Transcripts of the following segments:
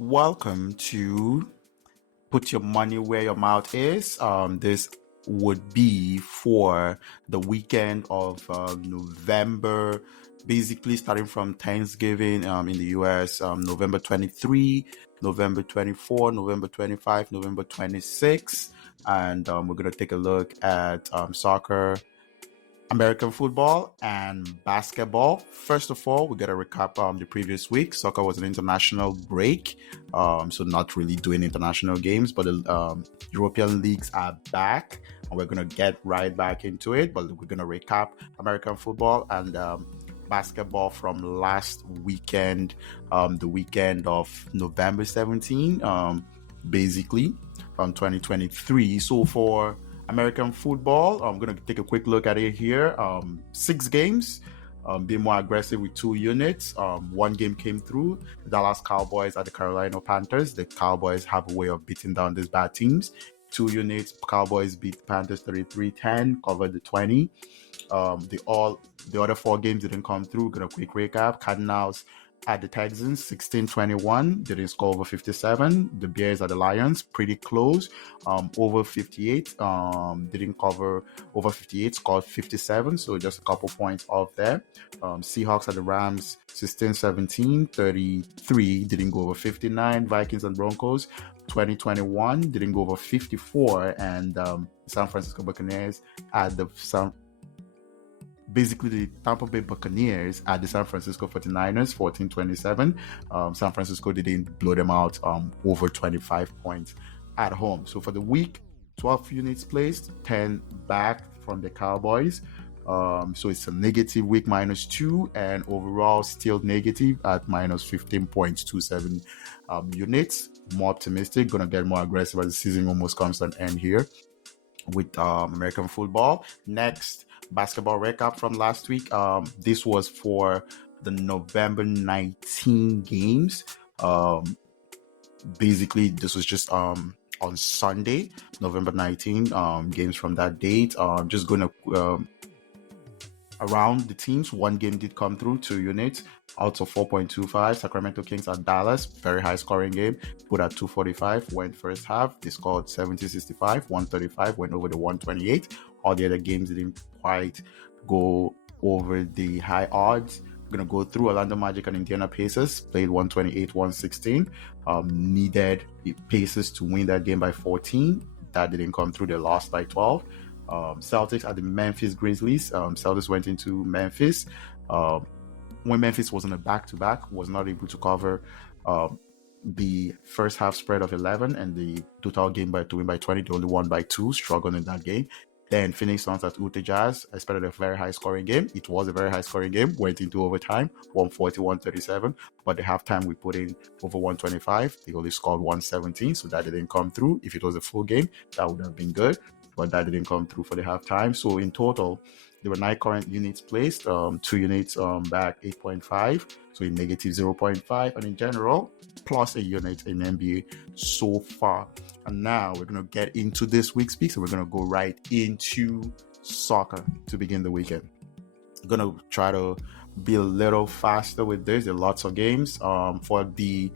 welcome to Put Your Money Where Your Mouth Is. This would be for the weekend of November, basically starting from Thanksgiving in the US, November 23, November 24, November 25, November 26. And we're going to take a look at soccer, American football, and basketball. First of all, we got to recap the previous week. Soccer was an international break, so not really doing international games, but the European leagues are back, and we're going to get right back into it. But we're going to recap American football and basketball from last weekend, the weekend of November 17, basically from 2023. So for American football, I'm going to take a quick look at it here. 6 games, being more aggressive with 2 units. One game came through, the Dallas Cowboys at the Carolina Panthers. The Cowboys have a way of beating down these bad teams. 2 units, Cowboys beat the Panthers 33-10, covered the 20. The other 4 games didn't come through. Gonna quick recap. Cardinals at the Texans 16-21, didn't score over 57. The Bears at the Lions, pretty close, over 58, didn't cover over 58, scored 57, so just a couple points off there. Seahawks at the Rams 16-17, 33, didn't go over 59. Vikings and Broncos 20-21, didn't go over 54. And San Francisco Buccaneers at the Tampa Bay Buccaneers at the San Francisco 49ers, 14-27. San Francisco didn't blow them out over 25 points at home. So for the week, 12 units placed, 10 back from the Cowboys. So it's a negative week, -2, and overall still negative at -15.27 units. More optimistic, gonna get more aggressive as the season almost comes to an end here with American football. Next, basketball recap from last week. This was for the November 19 games. Basically, this was just on Sunday, November 19, games from that date. Just going to around the teams. 1 game did come through, 2 units out of 4.25. Sacramento Kings at Dallas, very high scoring game, put at 245, went first half. They scored 70-65, 135, went over the 128. All the other games didn't quite go over the high odds. We're going to go through Orlando Magic and Indiana Pacers, played 128-116. Needed the Pacers to win that game by 14. That didn't come through. They lost by 12. Celtics at the Memphis Grizzlies. Celtics went into Memphis. When Memphis was on a back-to-back, was not able to cover the first half spread of 11 and the total game to win by 20. They only won by 2, struggled in that game. Then Phoenix Suns at Utah Jazz. I expected a very high-scoring game. It was a very high-scoring game. Went into overtime, 140-137. But the halftime, we put in over 125. They only scored 117, so that didn't come through. If it was a full game, that would have been good. But that didn't come through for the halftime. So in total, there were 9 current units placed, 2 units back 8.5, so in negative 0.5, and in general, plus a unit in NBA so far. And now we're going to get into this week's picks, and we're going to go right into soccer to begin the weekend. I'm going to try to be a little faster with this. There are lots of games. For the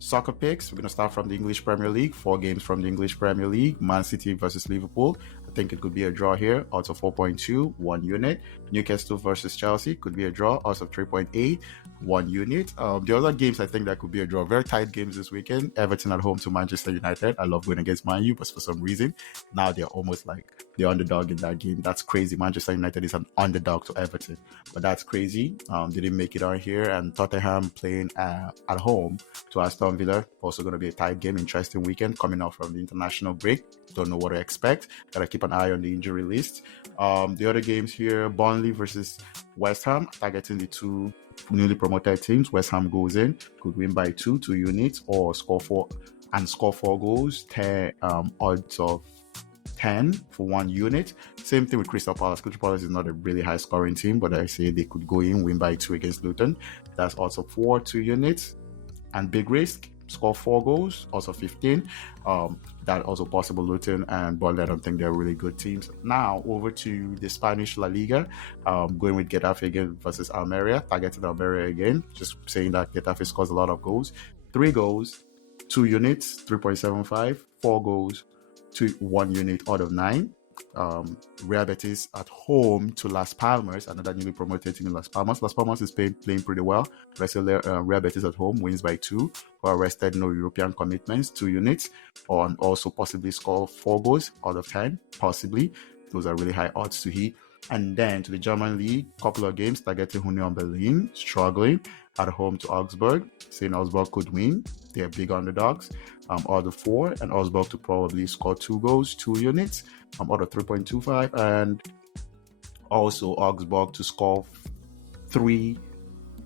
soccer picks, we're going to start from the English Premier League. 4 games from the English Premier League. Man City versus Liverpool. I think it could be a draw here. Odds of 4.2, 1 unit. Newcastle versus Chelsea could be a draw. Odds of 3.8, 1 unit. The other games I think that could be a draw. Very tight games this weekend. Everton at home to Manchester United. I love going against Man U, but for some reason now they're almost like the underdog in that game. That's crazy. Manchester United is an underdog to Everton, but that's crazy. They didn't make it on here. And Tottenham playing at home to Aston Villa. Also going to be a tight game. Interesting weekend coming out from the international break. Don't know what to expect. Gotta keep an eye on the injury list. The other games here, Burnley versus West Ham, targeting the 2 newly promoted teams. West Ham goes in, could win by 2 units, or score 4 goals. 10 odds of 10 for 1 unit. Same thing with Crystal Palace. Crystal Palace is not a really high scoring team, but I say they could go in, win by 2 against Luton. That's odds of 4, 2 units. And big risk, score 4 goals, also 15. That also possible. Luton and Burnley, I don't think they're really good teams. Now over to the Spanish La Liga, going with Getafe again versus Almeria, targeting Almeria again, just saying that Getafe scores a lot of goals. 3 goals, 2 units, 3.75, 4 goals, 1 unit out of 9. Real Betis at home to Las Palmas, another newly promoted team in Las Palmas. Las Palmas is playing pretty well. Real Betis at home wins by 2, who arrested no European commitments, 2 units, and also possibly score 4 goals out of 10, possibly. Those are really high odds to hit. And then to the German league, couple of games, targeting Union Berlin, struggling at home to Augsburg, saying Augsburg could win. They're big underdogs, out of 4, and Augsburg to probably score 2 goals, 2 units, out of 3.25, and also Augsburg to score 3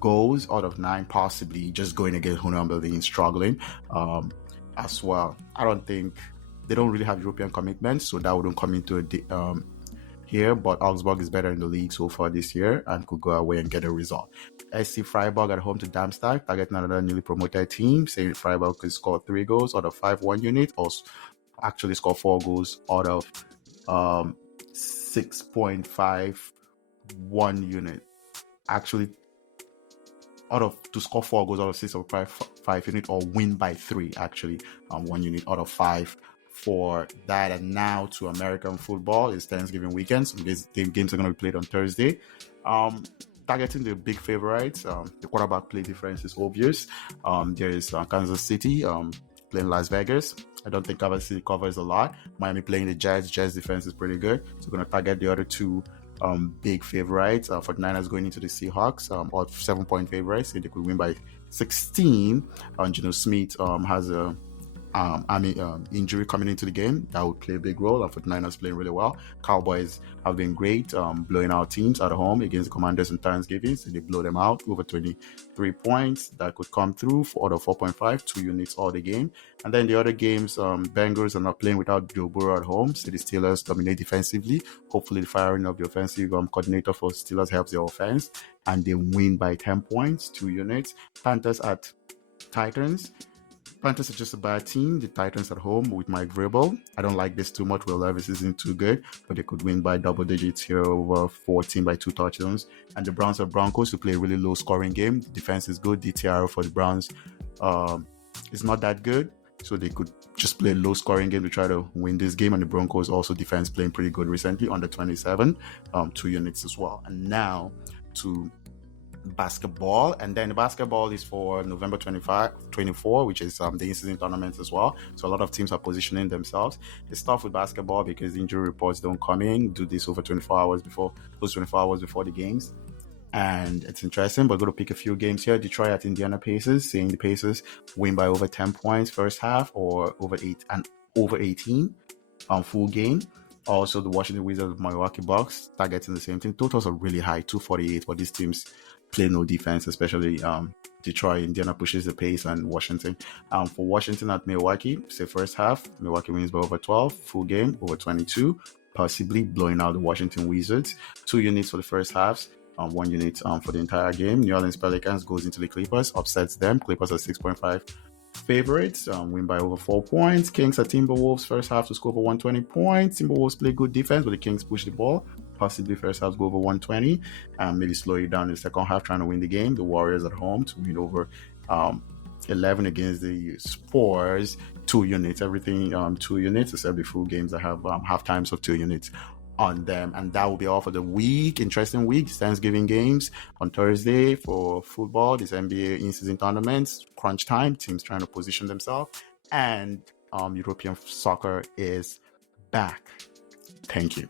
goals out of 9, possibly, just going against Union Berlin, struggling as well. I don't think they don't really have European commitments, so that wouldn't come into here, but Augsburg is better in the league so far this year and could go away and get a result. SC Freiburg at home to Darmstadt, targeting another newly promoted team, saying Freiburg could score 3 goals out of 5 1 unit, or actually score 4 goals out of 6.5 1 unit. Actually, to score 4 goals out of 6.5 unit, or win by 3, actually, 1 unit out of 5. For that. And now to American football. It's Thanksgiving weekend, so these games are going to be played on Thursday. Targeting the big favorites, the quarterback play difference is obvious. There is Kansas City playing Las Vegas. I don't think Kansas City covers a lot. Miami playing the Jets. Jets defense is pretty good, so we're going to target the other 2 big favorites. 49ers going into the Seahawks, or 7-point favorites, so they could win by 16. Geno Smith has a injury coming into the game. That would play a big role. And 49ers playing really well. Cowboys have been great, blowing out teams at home against the Commanders on Thanksgiving. So they blow them out, over 23 points. That could come through for out of 4.5, 2 units all the game. And then the other games, Bengals are not playing without Joe Burrow at home. So the Steelers dominate defensively. Hopefully the firing of the offensive coordinator for Steelers helps their offense, and they win by 10 points, 2 units. Panthers at Titans. Panthers are just a bad team. The Titans at home with Mike Vrabel. I don't like this too much. Will Levis isn't too good, but they could win by double digits here, over 14 by 2 touchdowns. And the Browns are Broncos, who play a really low scoring game. The defense is good. DTR for the Browns is not that good, so they could just play a low scoring game to try to win this game. And the Broncos also defense playing pretty good recently, under 27, 2 units as well. And now to basketball, and then the basketball is for November 24, which is the in-season tournament as well. So a lot of teams are positioning themselves. It's tough with basketball because injury reports don't come in. Do this over 24 hours before the games, and it's interesting. But I'm going to pick a few games here. Detroit at Indiana Pacers, seeing the Pacers win by over 10 points first half, or over 18 full game. Also, the Washington Wizards of Milwaukee Bucks targeting the same thing. Totals are really high, 248, but these teams play no defense, especially Detroit. Indiana pushes the pace, and Washington. For Washington at Milwaukee, say first half, Milwaukee wins by over 12, full game, over 22, possibly blowing out the Washington Wizards. 2 units for the first halves, 1 unit for the entire game. New Orleans Pelicans goes into the Clippers, upsets them. Clippers are 6.5 favorites, win by over 4 points. Kings at Timberwolves, first half to score over 120 points. Timberwolves play good defense, but the Kings push the ball. Possibly first half go over 120, and maybe slow you down in the second half trying to win the game. The Warriors at home to win over 11 against the Spurs, 2 units. Everything 2 units, except the full games that have half times of 2 units on them. And that will be all for the week. Interesting week. Thanksgiving games on Thursday for football. This NBA in-season tournaments, crunch time, teams trying to position themselves, and European soccer is back. Thank you.